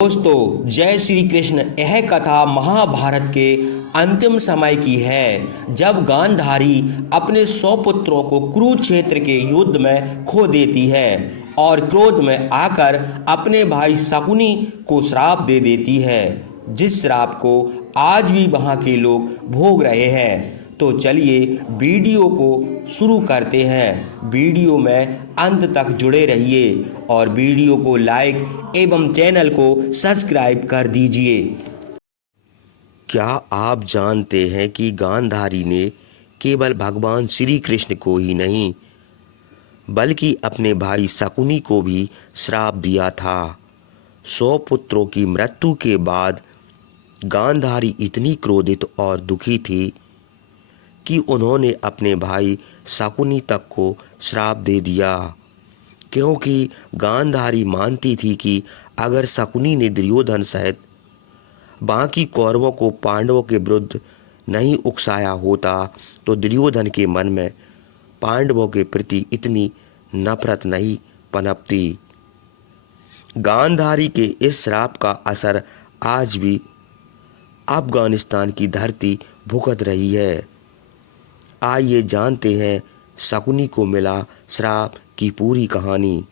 दोस्तों जय श्री कृष्ण। यह कथा महाभारत के अंतिम समय की है, जब गांधारी अपने 100 पुत्रों को कुरुक्षेत्र के युद्ध में खो देती है और क्रोध में आकर अपने भाई शकुनी को श्राप दे देती है, जिस श्राप को आज भी वहां के लोग भोग रहे हैं। तो चलिए वीडियो को शुरू करते हैं। वीडियो में अंत तक जुड़े रहिए और वीडियो को लाइक एवं चैनल को सब्सक्राइब कर दीजिए। क्या आप जानते हैं कि गांधारी ने केवल भगवान श्री कृष्ण को ही नहीं बल्कि अपने भाई शकुनी को भी श्राप दिया था। 100 पुत्रों की मृत्यु के बाद गांधारी इतनी क्रोधित और दुखी थी कि उन्होंने अपने भाई शकुनी तक को श्राप दे दिया, क्योंकि गांधारी मानती थी कि अगर शकुनी ने दुर्योधन सहित बाकी कौरवों को पांडवों के विरुद्ध नहीं उकसाया होता तो दुर्योधन के मन में पांडवों के प्रति इतनी नफरत नहीं पनपती। गांधारी के इस श्राप का असर आज भी अफगानिस्तान की धरती भुगत रही है। आइए जानते हैं शकुनी को मिला श्राप की पूरी कहानी।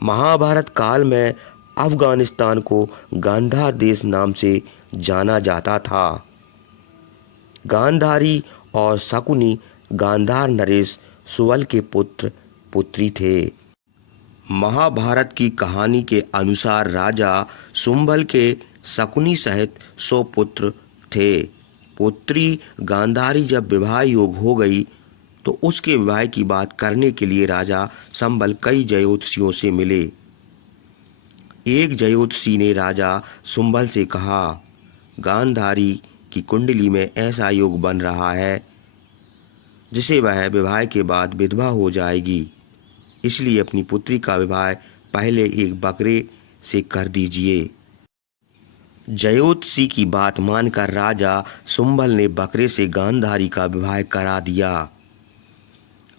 महाभारत काल में अफगानिस्तान को गांधार देश नाम से जाना जाता था। गांधारी और शकुनी गांधार नरेश सुवल के पुत्र पुत्री थे। महाभारत की कहानी के अनुसार राजा सुंबल के शकुनी सहित 100 पुत्र थे। पुत्री गांधारी जब विवाह योग हो गई तो उसके विवाह की बात करने के लिए राजा संबल कई ज्योतिषियों से मिले। एक ज्योतिषी ने राजा सुंबल से कहा, गांधारी की कुंडली में ऐसा योग बन रहा है जिसे वह विवाह के बाद विधवा हो जाएगी, इसलिए अपनी पुत्री का विवाह पहले एक बकरे से कर दीजिए। ज्योतिषी की बात मानकर राजा सुंबल ने बकरे से गांधारी का विवाह करा दिया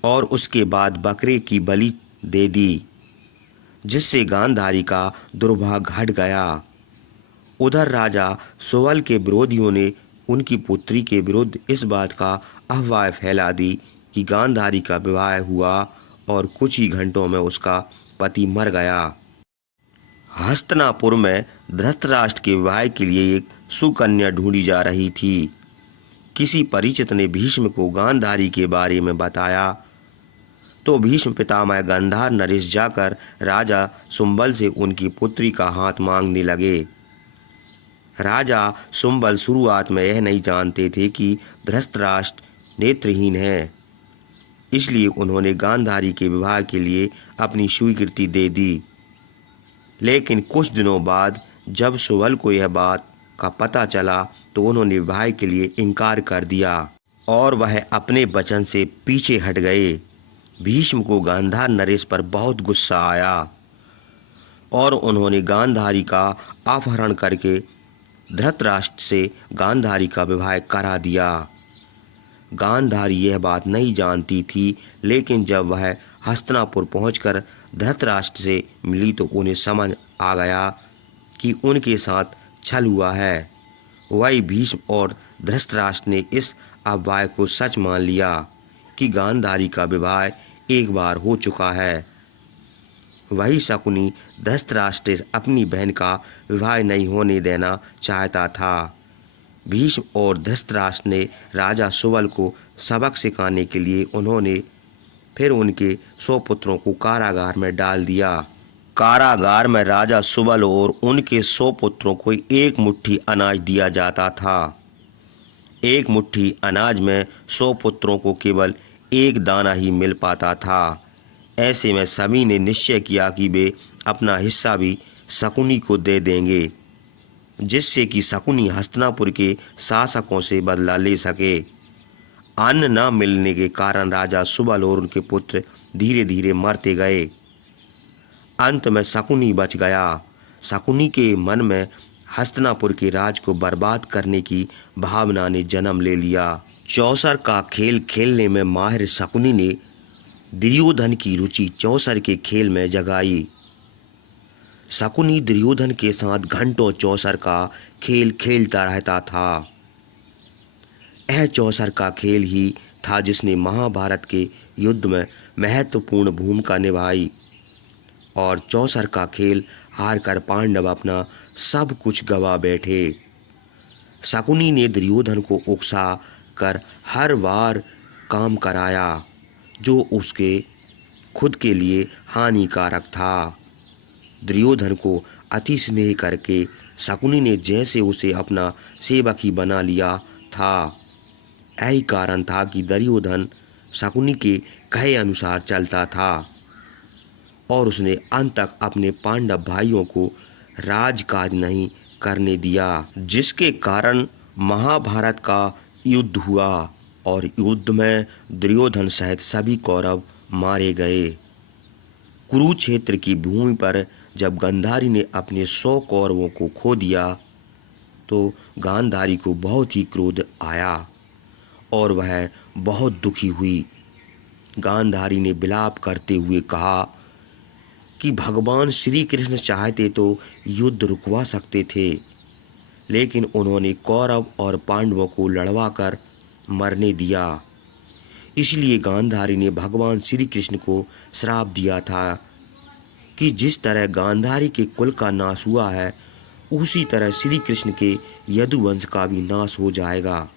और उसके बाद बकरे की बलि दे दी, जिससे गांधारी का दुर्भाग्य हट गया। उधर राजा सुवल के विरोधियों ने उनकी पुत्री के विरुद्ध इस बात का अफवाह फैला दी कि गांधारी का विवाह हुआ और कुछ ही घंटों में उसका पति मर गया। हस्तिनापुर में धृतराष्ट्र के विवाह के लिए एक सुकन्या ढूंढी जा रही थी। किसी परिचित ने भीष्म को गांधारी के बारे में बताया तो भीष्म पितामह गांधार नरेश जाकर राजा सुंबल से उनकी पुत्री का हाथ मांगने लगे। राजा सुंबल शुरुआत में यह नहीं जानते थे कि धृतराष्ट्र नेत्रहीन है, इसलिए उन्होंने गांधारी के विवाह के लिए अपनी स्वीकृति दे दी। लेकिन कुछ दिनों बाद जब सुवल को यह बात का पता चला तो उन्होंने विवाह के लिए इनकार कर दिया और वह अपने वचन से पीछे हट गए। भीष्म को गांधार नरेश पर बहुत गुस्सा आया और उन्होंने गांधारी का अपहरण करके धृतराष्ट्र से गांधारी का विवाह करा दिया। गांधारी यह बात नहीं जानती थी, लेकिन जब वह हस्तिनापुर पहुंचकर धृतराष्ट्र से मिली तो उन्हें समझ आ गया कि उनके साथ छल हुआ है। वही भीष्म और धृतराष्ट्र ने इस अफवाह को सच मान लिया कि गांधारी का विवाह एक बार हो चुका है। वही शकुनी धृतराष्ट्र से अपनी बहन का विवाह नहीं होने देना चाहता था। भीष्म और धृतराष्ट्र ने राजा सुवल को सबक सिखाने के लिए उन्होंने फिर उनके 100 पुत्रों को कारागार में डाल दिया। कारागार में राजा सुबल और उनके 100 पुत्रों को एक मुट्ठी अनाज दिया जाता था। एक मुट्ठी अनाज में 100 पुत्रों को केवल एक दाना ही मिल पाता था। ऐसे में सभी ने निश्चय किया कि वे अपना हिस्सा भी शकुनी को दे देंगे, जिससे कि शकुनी हस्तिनापुर के शासकों से बदला ले सके। अन्न न मिलने के कारण राजा सुबल और उनके पुत्र धीरे धीरे मरते गए। अंत में शकुनी बच गया। शकुनी के मन में हस्तिनापुर के राज को बर्बाद करने की भावना ने जन्म ले लिया। चौसर का खेल खेलने में माहिर शकुनी ने दुर्योधन की रुचि चौसर के खेल में जगाई। शकुनी दुर्योधन के साथ घंटों चौसर का खेल खेलता रहता था। यह चौसर का खेल ही था जिसने महाभारत के युद्ध में महत्वपूर्ण भूमिका निभाई, और चौसर का खेल हारकर पांडव अपना सब कुछ गवा बैठे। शकुनी ने दुर्योधन को उकसा कर हर बार काम कराया जो उसके खुद के लिए हानिकारक था। दुर्योधन को अति स्नेह करके शकुनी ने जैसे उसे अपना सेवक ही बना लिया था। यही कारण था कि दुर्योधन शकुनी के कहे अनुसार चलता था और उसने अंत तक अपने पांडव भाइयों को राजकाज नहीं करने दिया, जिसके कारण महाभारत का युद्ध हुआ और युद्ध में दुर्योधन सहित सभी कौरव मारे गए। कुरुक्षेत्र की भूमि पर जब गांधारी ने अपने 100 कौरवों को खो दिया तो गांधारी को बहुत ही क्रोध आया और वह बहुत दुखी हुई। गांधारी ने विलाप करते हुए कहा कि भगवान श्री कृष्ण चाहते तो युद्ध रुकवा सकते थे, लेकिन उन्होंने कौरव और पांडवों को लड़वा कर मरने दिया। इसलिए गांधारी ने भगवान श्री कृष्ण को श्राप दिया था कि जिस तरह गांधारी के कुल का नाश हुआ है उसी तरह श्री कृष्ण के यदुवंश का भी नाश हो जाएगा।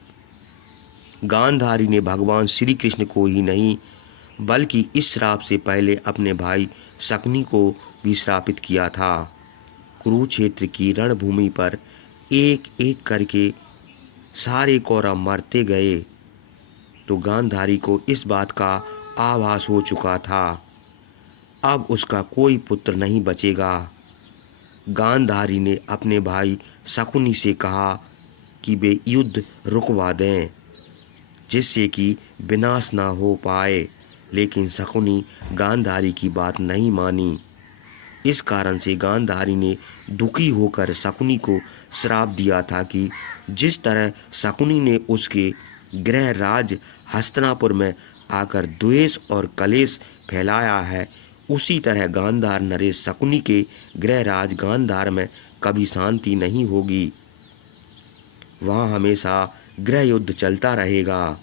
गांधारी ने भगवान श्री कृष्ण को ही नहीं बल्कि इस श्राप से पहले अपने भाई शकुनी को भी श्रापित किया था। कुरुक्षेत्र की रणभूमि पर एक एक करके सारे कौरव मरते गए तो गांधारी को इस बात का आभास हो चुका था अब उसका कोई पुत्र नहीं बचेगा। गांधारी ने अपने भाई शकुनी से कहा कि वे युद्ध रुकवा दें जिससे कि विनाश ना हो पाए, लेकिन शकुनी गांधारी की बात नहीं मानी। इस कारण से गांधारी ने दुखी होकर शकुनी को श्राप दिया था कि जिस तरह शकुनी ने उसके गृह राज हस्तिनापुर में आकर द्वेष और कलेश फैलाया है, उसी तरह गांधार नरेश शकुनी के गृह राज गांधार में कभी शांति नहीं होगी। वहाँ हमेशा गृह युद्ध चलता रहेगा।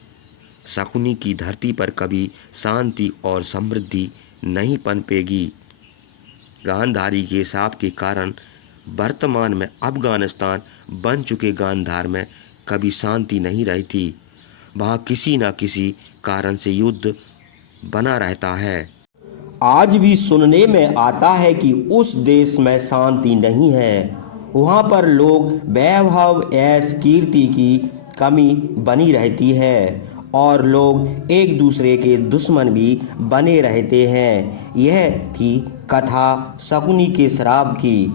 शकुनी की धरती पर कभी शांति और समृद्धि नहीं पनपेगी। गांधारी के शाप के कारण वर्तमान में अफगानिस्तान बन चुके गांधार में कभी शांति नहीं रहती। वहाँ किसी न किसी कारण से युद्ध बना रहता है। आज भी सुनने में आता है कि उस देश में शांति नहीं है। वहाँ पर लोग वैभव ऐश कीर्ति की कमी बनी रहती है और लोग एक दूसरे के दुश्मन भी बने रहते हैं। यह थी कथा शकुनी के श्राप की।